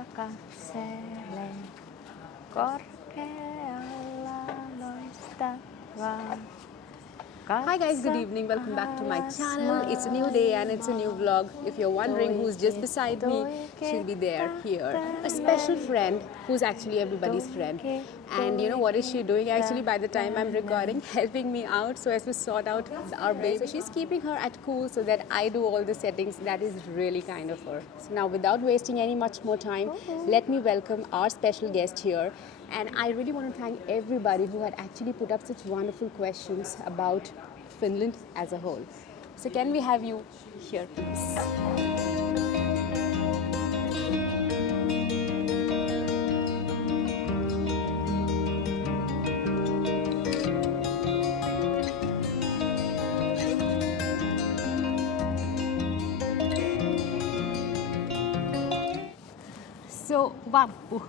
pakasele korkealla loistavaa. Hi guys, good evening. Welcome back to my channel. It's a new day and it's a new vlog. If you're wondering who's just beside me, she'll be there, here. A special friend who's actually everybody's friend. And you know what is she doing actually by the time I'm recording? Helping me out so as to sort out our baby. So she's keeping her at cool so that I do all the settings. That is really kind of her. So now without wasting any much more time, let me welcome our special guest here. And I really want to thank everybody who had actually put up such wonderful questions about Finland as a whole. So can we have you here, please? So, Vappu,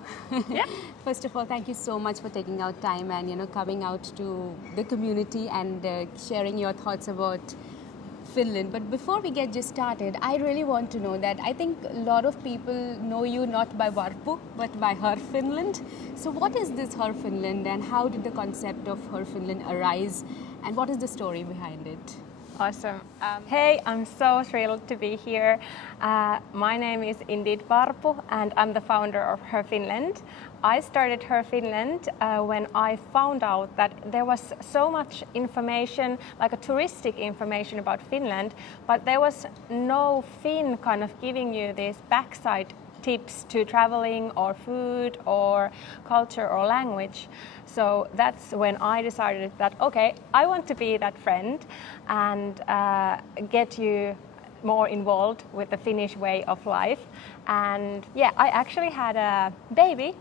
Yeah. first of all, thank you so much for taking out time and coming out to the community and sharing your thoughts about Finland. But before we get just started, I really want to know that I think a lot of people know you not by Vappu, but by Her Finland. So what is this Her Finland and how did the concept of Her Finland arise and what is the story behind it? Awesome. Hey, I'm so thrilled to be here. My name is indeed Varpu and I'm the founder of Her Finland. I started Her Finland when I found out that there was so much information, like a touristic information about Finland, but there was no Finn kind of giving you these backside tips to traveling or food or culture or language. So that's when I decided that, okay, I want to be that friend and get you more involved with the Finnish way of life. And yeah, I actually had a baby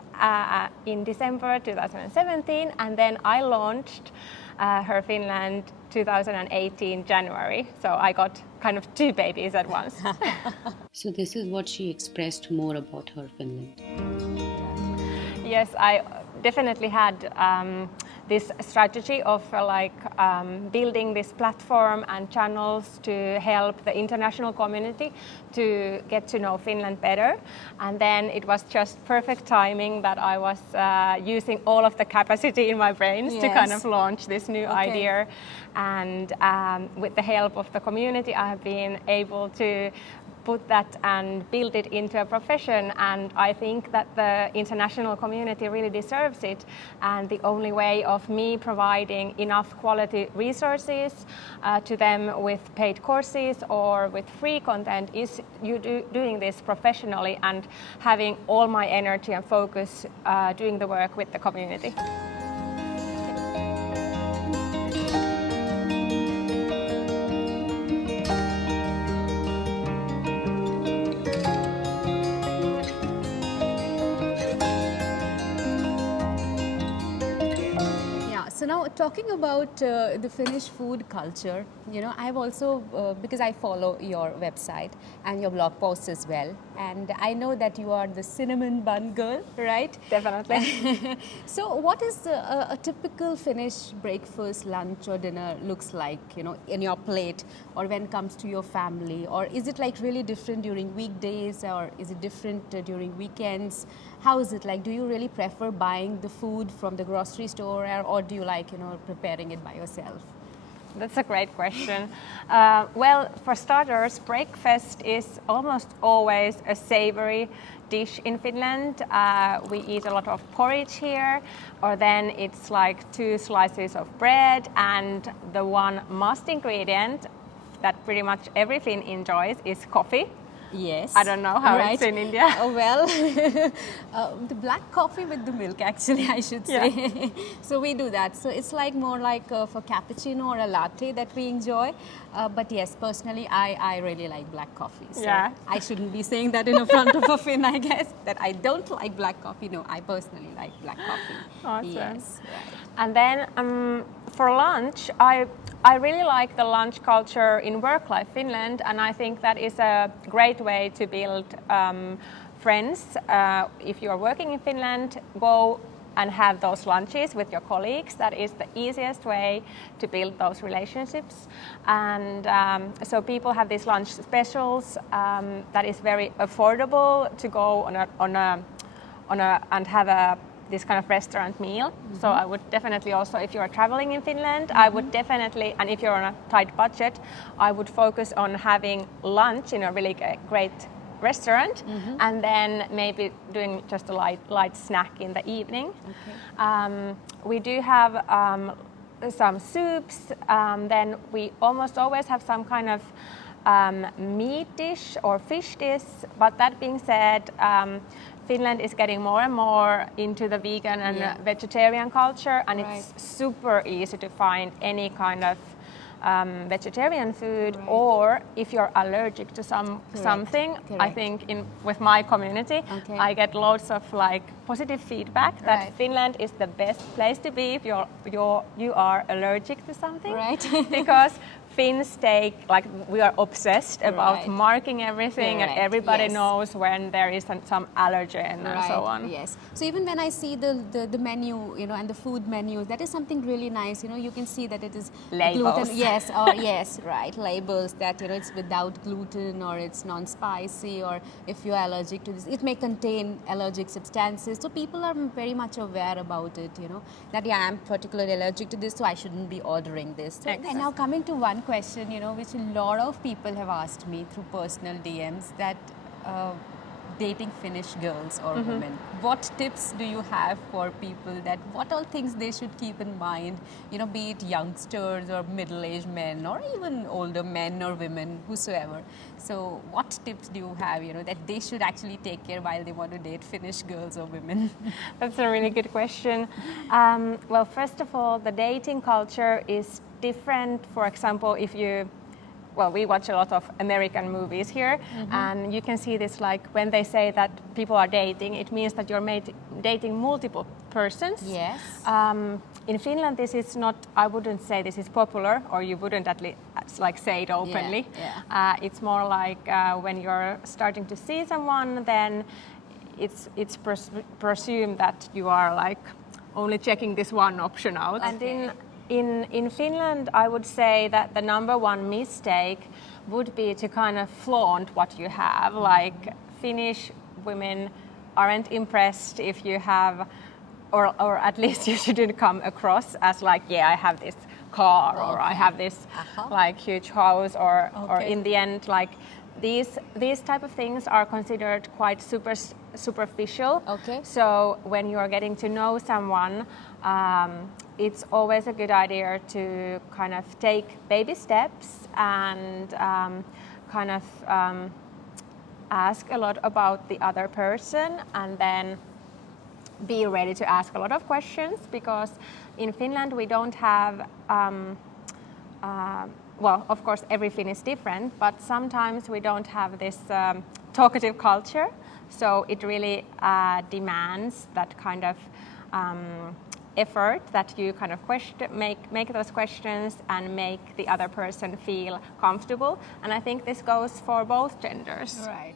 in December 2017 and then I launched Her Finland 2018 January. So I got kind of two babies at once. So this is what she expressed more about Her Finland. Yes, I definitely had this strategy of building this platform and channels to help the international community to get to know Finland better. And then it was just perfect timing that I was using all of the capacity in my brains to kind of launch this new idea. And with the help of the community, I have been able to put that and build it into a profession, and I think that the international community really deserves it. And the only way of me providing enough quality resources to them with paid courses or with free content is doing this professionally and having all my energy and focus doing the work with the community. So now talking about the Finnish food culture, I've also, because I follow your website and your blog posts as well, and I know that you are the cinnamon bun girl, right? Definitely. So what is a typical Finnish breakfast, lunch or dinner looks like, in your plate or when it comes to your family? Or is it like really different during weekdays or is it different during weekends? How is it like? Do you really prefer buying the food from the grocery store or do you like, preparing it by yourself? That's a great question. Well, for starters, breakfast is almost always a savory dish in Finland. We eat a lot of porridge here, or then it's like 2 slices of bread, and the one must ingredient that pretty much every Finn enjoys is coffee. Yes. I don't know how it's in India. Well, the black coffee with the milk, actually, I should say. Yeah. So we do that. So it's like more like for cappuccino or a latte that we enjoy. But yes, personally, I really like black coffee. So yeah. I shouldn't be saying that in front of a Finn, I guess, that I don't like black coffee. No, I personally like black coffee. Awesome. Yes. Right. And then for lunch, I really like the lunch culture in Work Life Finland, and I think that is a great way to build friends. If you are working in Finland, go and have those lunches with your colleagues. That is the easiest way to build those relationships. And so people have these lunch specials that is very affordable to go and have this kind of restaurant meal. So I would definitely also, if you're traveling in Finland, I would definitely, and if you're on a tight budget, I would focus on having lunch in a really great restaurant, and then maybe doing just a light snack in the evening. Okay. We do have some soups, then we almost always have some kind of meat dish or fish dish, but that being said, Finland is getting more and more into the vegan and vegetarian culture, and it's super easy to find any kind of vegetarian food, or if you're allergic to something. I think with my community, I get loads of like positive feedback that Finland is the best place to be if you are allergic to something, because Finns we are obsessed about marking everything, and everybody knows when there is some allergen and so on. Yes. So even when I see the menu, and the food menu, that is something really nice. You can see that it is labels. Gluten. Labels that it's without gluten, or it's non-spicy, or if you're allergic to this, it may contain allergic substances. So people are very much aware about it. That I'm particularly allergic to this, so I shouldn't be ordering this. So, and now coming to one question, which a lot of people have asked me through personal DMs, that dating Finnish girls or women, what tips do you have for people, that what all things they should keep in mind, be it youngsters or middle-aged men or even older men or women, whosoever. So what tips do you have, that they should actually take care while they want to date Finnish girls or women? That's a really good question. Well, first of all, the dating culture is different. For example, we watch a lot of American movies here, and you can see this, like when they say that people are dating, it means that you're dating multiple persons. Yes. In Finland, this is not, I wouldn't say this is popular, or you wouldn't at least say it openly. It's more like when you're starting to see someone, then it's presumed that you are like only checking this one option out. And in Finland, I would say that the number one mistake would be to kind of flaunt what you have. Like, Finnish women aren't impressed if you have, or at least you shouldn't come across as like, I have this car, or I have this like huge house, or in the end, like these type of things are considered quite superficial. So when you're getting to know someone, it's always a good idea to kind of take baby steps and ask a lot about the other person, and then be ready to ask a lot of questions, because in Finland we don't have of course every Finn is different, but sometimes we don't have this talkative culture, so it really demands that kind of effort, that you kind of make those questions and make the other person feel comfortable. And I think this goes for both genders. Right.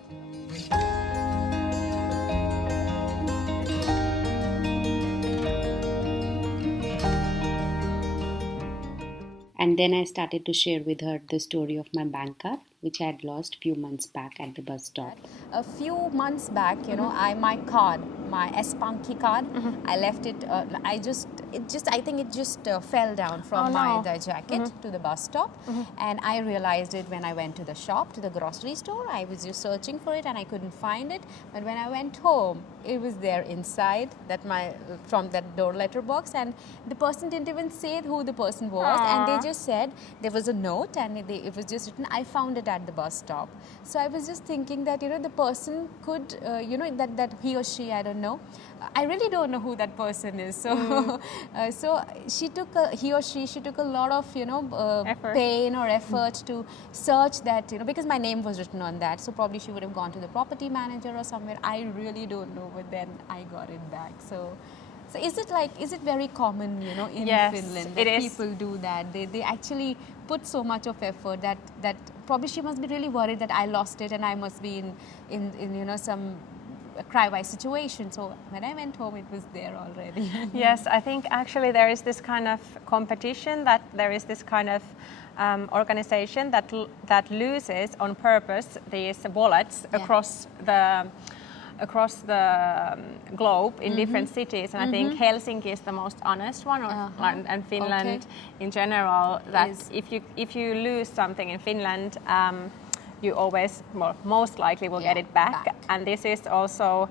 And then I started to share with her the story of my bank card, which I had lost a few months back at the bus stop. A few months back, my card, my S-Pankki card, I left it, I think it just fell down from the jacket to the bus stop. And I realized it when I went to the shop, to the grocery store. I was just searching for it and I couldn't find it. But when I went home, it was there inside from that door letterbox, and the person didn't even say who the person was. And they just said there was a note, and it was just written, I found it at the bus stop. So I was just thinking that the person could that he or she, I don't know, I really don't know who that person is. So so she took a lot of pain or effort to search that, because my name was written on that, so probably she would have gone to the property manager or somewhere. I really don't know, but then I got it back. So is it very common, in Finland that people do that? They actually put so much of effort that probably she must be really worried that I lost it and I must be in some a cry-by situation. So when I went home, it was there already. Yes, I think actually there is this kind of competition, that there is this kind of organization that loses on purpose these wallets across the globe in different cities, and I think Helsinki is the most honest one, and Finland in general. That if you lose something in Finland, you always most likely will get it back. And this is also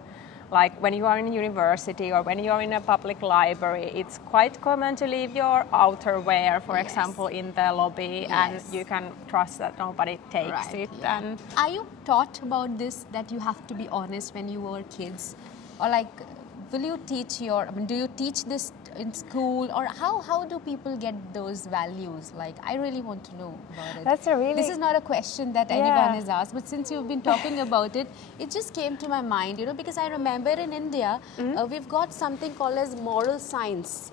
like when you are in university or when you are in a public library, it's quite common to leave your outerwear, for example, in the lobby, and you can trust that nobody takes it. And are you taught about this, that you have to be honest when you were kids, or like will you teach do you teach this in school, or how do people get those values? Like, I really want to know about it. This is not a question that anyone has asked, but since you've been talking about it, it just came to my mind, because I remember in India, we've got something called as moral science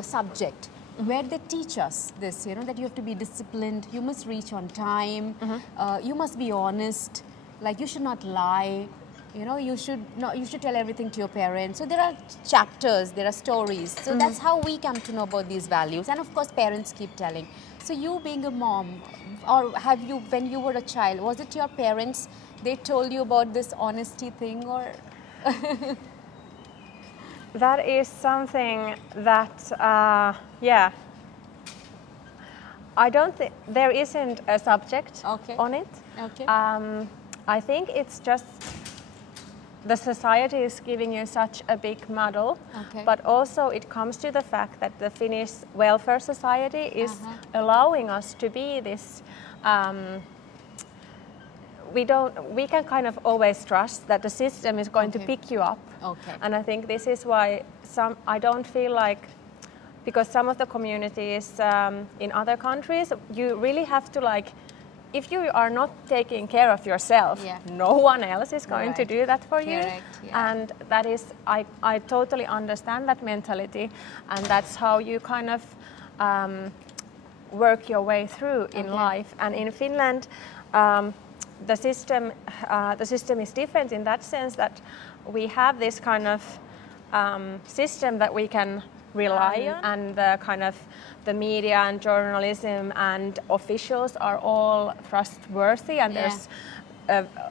subject, where they teach us this, that you have to be disciplined, you must reach on time, you must be honest, like you should not lie. You should tell everything to your parents. So there are chapters, there are stories. So that's how we come to know about these values. And of course, parents keep telling. So you being a mom, or have you, when you were a child, was it your parents, they told you about this honesty thing, or? That is something that, I don't think, there isn't a subject on it. I think it's just, the society is giving you such a big model, but also it comes to the fact that the Finnish welfare society is allowing us to be this. We can kind of always trust that the system is going to pick you up, and I think this is why I don't feel like, because some of the communities in other countries, you really have to like. If you are not taking care of yourself, no one else is going to do that for you. And that is, I totally understand that mentality, and that's how you kind of work your way through in life. And in Finland, the system is different in that sense that we have this kind of system that we can rely on, and the kind of the media and journalism and officials are all trustworthy, and there's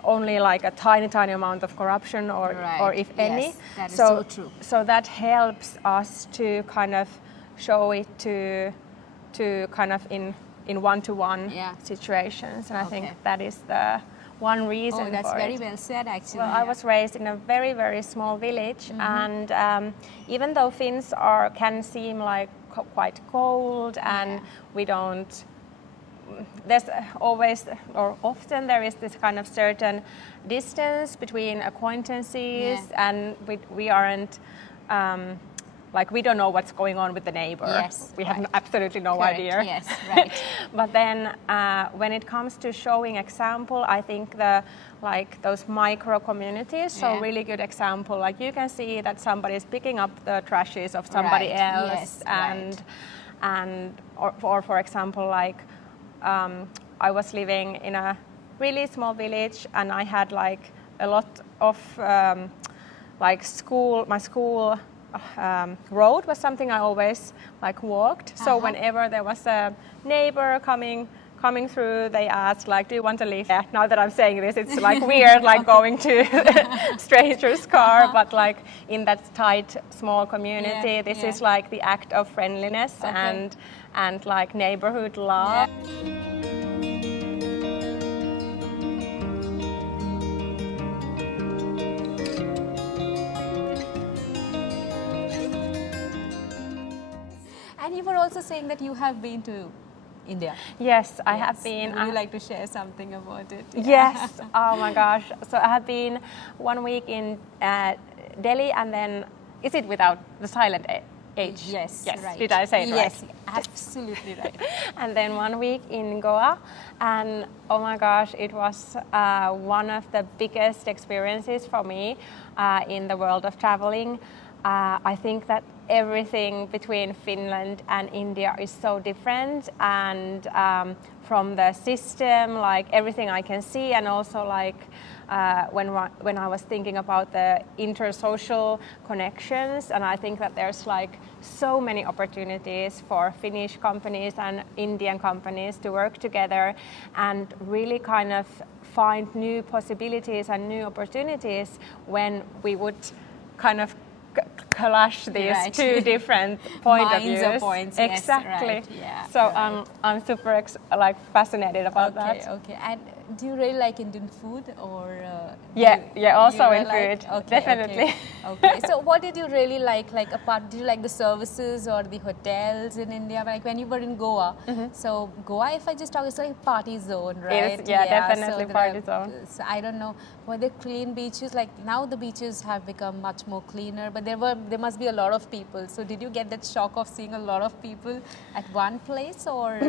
only like a tiny amount of corruption or if any. That is so true. So that helps us to kind of show it to kind of in one-to-one situations, and I think that is the one reason. Oh, that's very well said, actually. Well, I was raised in a very small village, and even though Finns can seem like quite cold, and we don't. There's always, or often, there is this kind of certain distance between acquaintances, and we aren't. Like, we don't know what's going on with the neighbor. We have absolutely no idea. Yes, right. But then when it comes to showing example, I think those micro communities show really good example. Like, you can see that somebody is picking up the trashes of somebody else, or for example, like I was living in a really small village, and I had like a lot of my school road was something I always like walked. So whenever there was a neighbor coming through, they asked like, "Do you want to leave?" Yeah, now that I'm saying this, it's like weird, like going to a stranger's car, but like in that tight small community, this is like the act of friendliness and like neighborhood love. And you were also saying that you have been to India. Yes, I have been. Would you like to share something about it? Yes. Oh my gosh. So I have been 1 week in Delhi, and then, is it without the silent H? Yes. Right. Did I say it right? Yes, absolutely right. And then 1 week in Goa, and oh my gosh, it was one of the biggest experiences for me in the world of traveling. I think that everything between Finland and India is so different, and from the system, like everything I can see, and also like when I was thinking about the intersocial connections, and I think that there's like so many opportunities for Finnish companies and Indian companies to work together and really kind of find new possibilities and new opportunities when we would kind of clash these two different point of views. Points, exactly. Yes, right. Yeah, so I'm super like fascinated about that. Okay. And do you really like Indian food, or also in really food, definitely. Okay. So what did you really like apart, did you like the services or the hotels in India, like when you were in Goa? So Goa, if I just talk, it's like a party zone, right? Definitely so party zone. So I don't know, were there clean beaches? Like now the beaches have become much more cleaner, but there must be a lot of people. So did you get that shock of seeing a lot of people at one place, or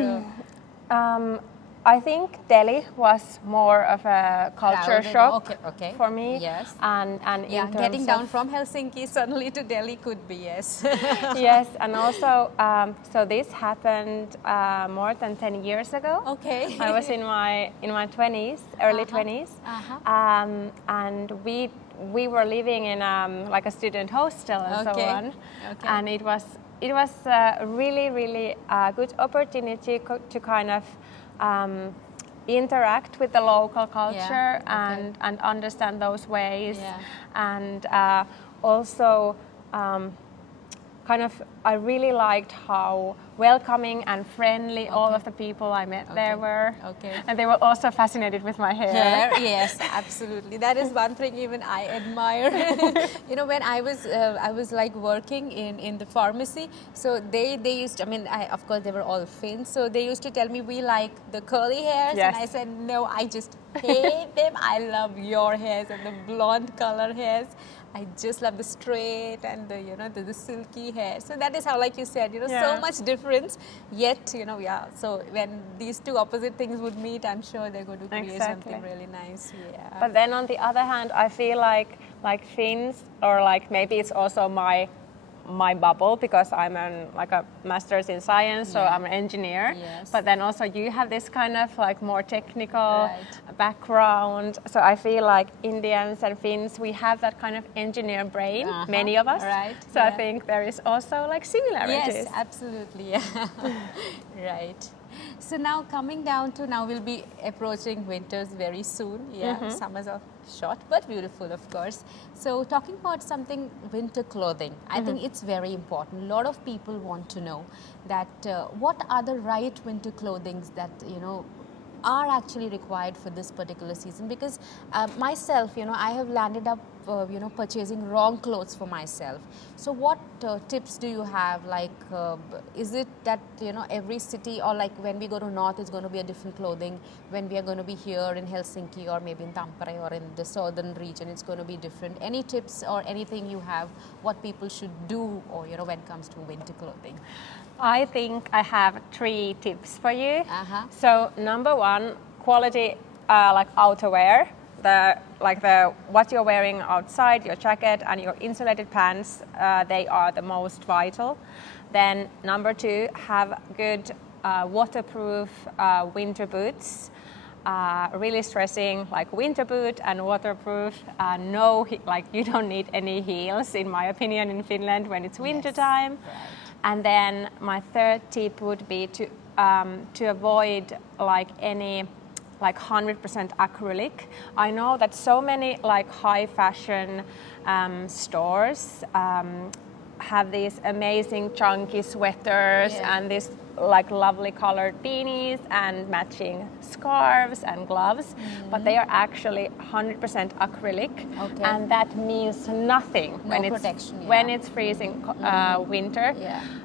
I think Delhi was more of a culture shock for me. Yes. And in terms getting down from Helsinki suddenly to Delhi could be, yes. Yes, and also, so this happened more than 10 years ago. Okay. I was in my 20s, early 20s, and we were living in like a student hostel and so on, and it was a really good opportunity to kind of interact with the local culture and understand those ways, and also kind of I really liked how welcoming and friendly all of the people I met there were. And they were also fascinated with my hair. Yes, absolutely. That is one thing even I admire. You know, when I was like working in the pharmacy, so they used to, I mean, of course they were all Finns, so they used to tell me we like the curly hairs, and I said no, I just hate them. I love your hairs and the blonde color hairs. I just love the straight and the silky hair. So that is how, like you said, so much difference. Yet, so when these two opposite things would meet, I'm sure they're going to create something really nice. Yeah. But then on the other hand, I feel like Finns, or like maybe it's also my bubble, because I'm like a master's in science, so I'm an engineer. But then also you have this kind of like more technical background. So I feel like Indians and Finns, we have that kind of engineer brain, many of us. So I think there is also like similarities. Yes, absolutely. Yeah. Right. So now coming down to, now we'll be approaching winters very soon. Summers are short but beautiful, of course. So talking about something, winter clothing, I think it's very important. A lot of people want to know that what are the right winter clothings that are actually required for this particular season, because myself, I have landed up purchasing wrong clothes for myself. So what tips do you have? Like, is it that every city, or like when we go to north, it's going to be a different clothing. When we are going to be here in Helsinki, or maybe in Tampere, or in the southern region, it's going to be different. Any tips or anything you have, what people should do, or when it comes to winter clothing? I think I have 3 tips for you. So number 1, quality like outerwear. What you're wearing outside, your jacket and your insulated pants, they are the most vital. Then number 2, have good waterproof winter boots. Really stressing like winter boot and waterproof. You don't need any heels, in my opinion, in Finland when it's winter time. And then my 3rd tip would be to avoid like any 100% acrylic. I know that so many like high fashion stores have these amazing chunky sweaters and these like lovely colored beanies and matching scarves and gloves, but they are actually 100% acrylic, and that means nothing when it's freezing winter.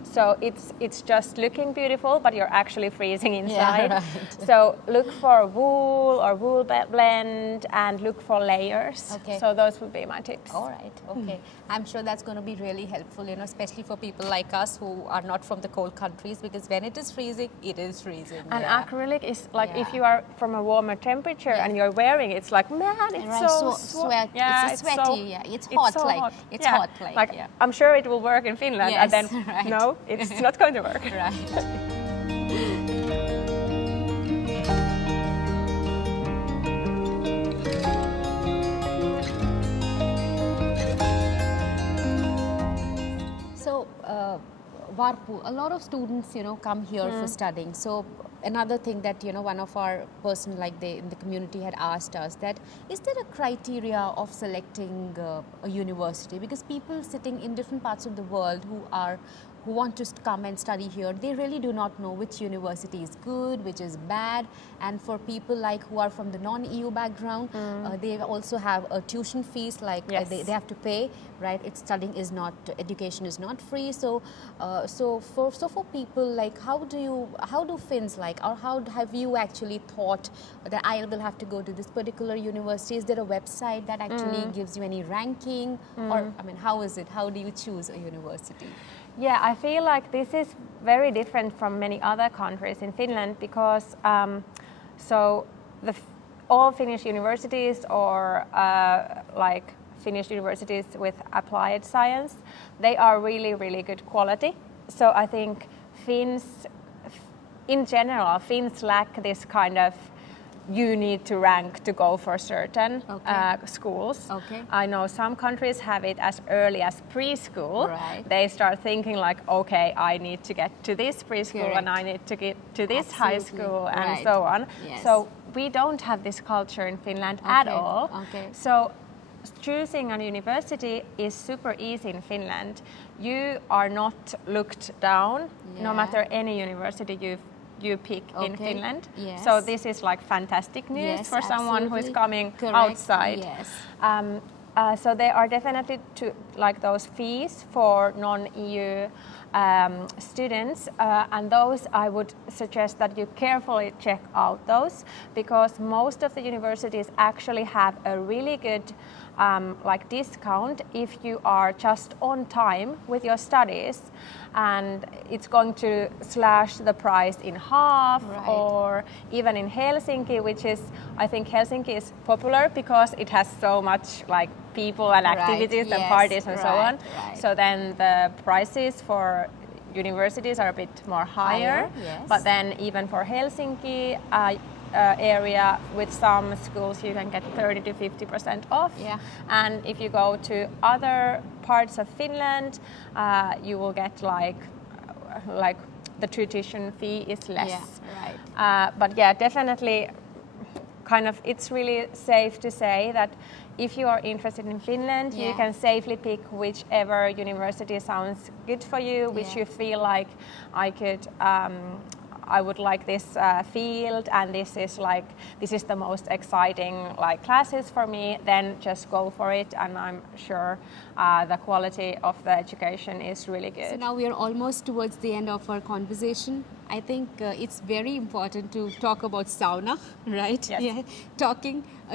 So it's just looking beautiful, but you're actually freezing inside. So look for wool or wool blend, and look for layers. So those would be my tips. All right. I'm sure that's going to be really helpful, especially for people like us who are not from the cold countries, because when when it is freezing, it is freezing. And acrylic is like if you are from a warmer temperature and you're wearing it, it's like, man, it's so sweat. Yeah, it's sweaty. It's hot. So like hot. it's hot. Like I'm sure it will work in Finland, and then no, it's not going to work. Right. So, Varpu, a lot of students, come here for studying. So, another thing that, one of our person in the community had asked us that, is there a criteria of selecting a university? Because people sitting in different parts of the world who want to come and study here, they really do not know which university is good, which is bad. And for people who are from the non-EU background, they also have a tuition fees, they have to pay, right? Education is not free. So, for people how do Finns or how have you actually thought that I will have to go to this particular university? Is there a website that actually gives you any ranking, or how is it? How do you choose a university? Yeah, I feel like this is very different from many other countries in Finland because all Finnish universities or Finnish universities with applied science, they are really, really good quality. So I think Finns lack this kind of you need to rank to go for certain schools. Okay. I know some countries have it as early as preschool. Right. They start thinking okay, I need to get to this preschool and I need to get to this high school and so on. Yes. So we don't have this culture in Finland at all. Okay. So choosing a university is super easy in Finland. You are not looked down no matter any university you pick in Finland. Yes. So this is fantastic news for someone who is coming outside. Yes. So there are definitely those fees for non-EU students, and those I would suggest that you carefully check out those, because most of the universities actually have a really good discount if you are just on time with your studies, and it's going to slash the price in half. Or even in Helsinki, which is, I think Helsinki is popular because it has so much people and activities and parties and so on. So then the prices for universities are a bit more higher. Yes. But then even for Helsinki area, with some schools you can get 30 to 50% off. Yeah. And if you go to other parts of Finland, you will get the tuition fee is less. Yeah, right. But yeah, definitely it's really safe to say that if you are interested in Finland, you can safely pick whichever university sounds good for you, which you feel like I would like this field, and this is the most exciting classes for me, then just go for it, and I'm sure the quality of the education is really good. So now we are almost towards the end of our conversation. I think it's very important to talk about sauna, right? Yes. Yeah.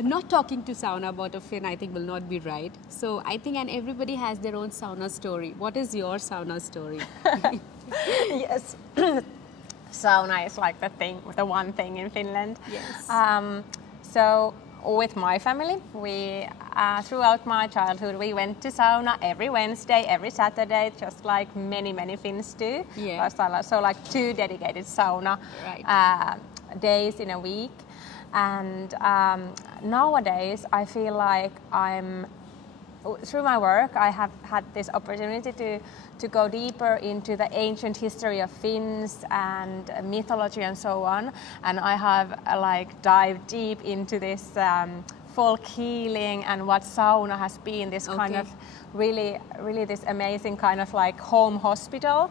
Not talking to sauna about a Finn, I think will not be right. So I think, and everybody has their own sauna story. What is your sauna story? Yes. Sauna is the one thing in Finland. Yes. So with my family, we throughout my childhood we went to sauna every Wednesday, every Saturday, just like many Finns do. Yeah. So 2 dedicated sauna days in a week. And nowadays I feel like through my work, I have had this opportunity to go deeper into the ancient history of Finns and mythology and so on. And I have dived deep into this folk healing and what sauna has been, this kind of really this amazing kind of home hospital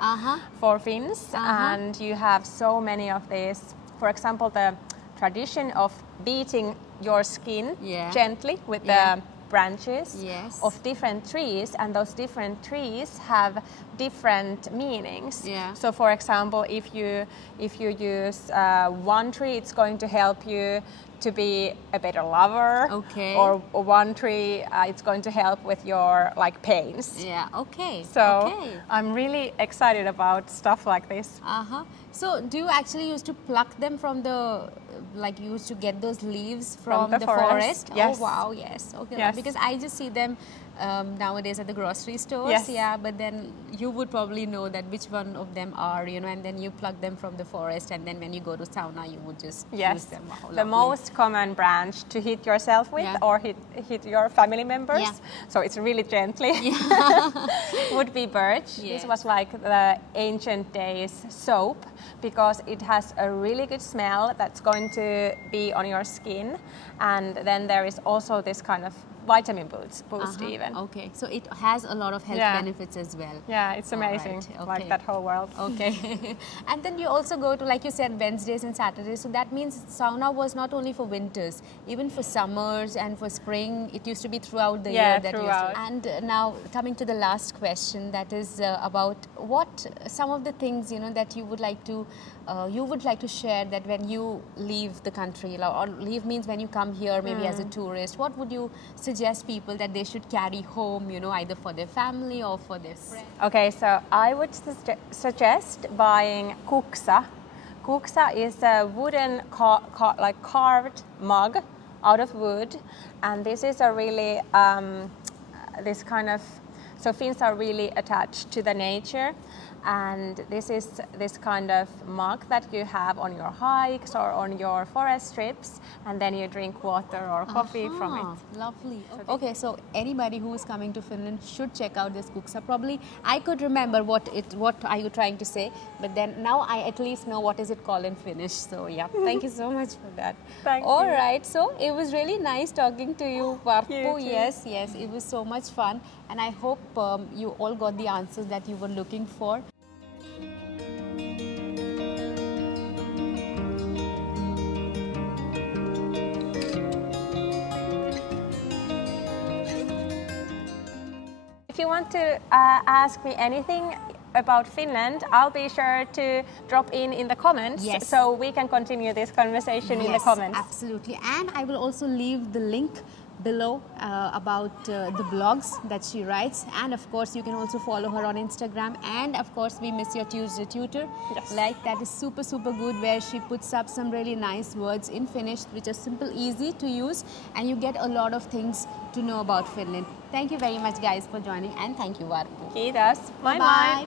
for Finns. And you have so many of these. For example, the tradition of beating your skin gently with the branches Yes. of different trees, and those different trees have different meanings. Yeah. So for example, if you use one tree, it's going to help you to be a better lover. Okay. Or one tree, it's going to help with your like pains. Yeah, okay. So okay. I'm really excited about stuff like this. Uh-huh. So do you actually used to pluck them from the, like you used to get those leaves from the the forest? Yes. Oh wow, yes. Okay. Yes. Because I just see them nowadays at the grocery stores. Yes. Yeah, but then you would probably know that which one of them are, you know, and then you pluck them from the forest, and then when you go to sauna, you would just use Yes, them. Wow, the lovely. most common branch to hit yourself with, Yeah. or hit your family members, Yeah. so it's really gently, would be birch. Yes. This was like the ancient days soap, because it has a really good smell that's going to be on your skin, and then there is also this kind of vitamin boost even. Okay, so it has a lot of health Yeah. benefits as well. Yeah, it's All amazing, right, like okay. that whole world. Okay. And then you also go to, like you said, Wednesdays and Saturdays. So that means sauna was not only for winters, even for summers and for spring. It used to be throughout the Yeah, year. That throughout. And now coming to the last question, that is about what some of the things, you know, that you would like to share, that when you leave the country, or leave means when you come here maybe as a tourist, what would you suggest people that they should carry home, you know, either for their family or for their friends? Okay, so I would suggest buying kuksa. Kuksa is a wooden like carved mug out of wood, and this is a really this kind of, so Finns are really attached to the nature, and this is this kind of mug that you have on your hikes or on your forest trips, and then you drink water or coffee from it. Lovely. Okay, so anybody who is coming to Finland should check out this kuksa. Probably I could remember what are you trying to say, but then now I at least know what is it called in Finnish. So yeah, thank you so much for that. Thank you. All right, so it was really nice talking to you, Varpu. You too. Yes, it was so much fun, and I hope you all got the answers that you were looking for. If you want to ask me anything about Finland, I'll be sure to drop in the comments, Yes. so we can continue this conversation in the comments. Absolutely. And I will also leave the link below about the blogs that she writes, and of course you can also follow her on Instagram, and of course we miss your Tuesday tutor. Yes. Like that is super good, where she puts up some really nice words in Finnish which are simple, easy to use, and you get a lot of things to know about Finland. Thank you very much guys for joining, and thank you Varpu. Kiitos. Bye bye. Bye.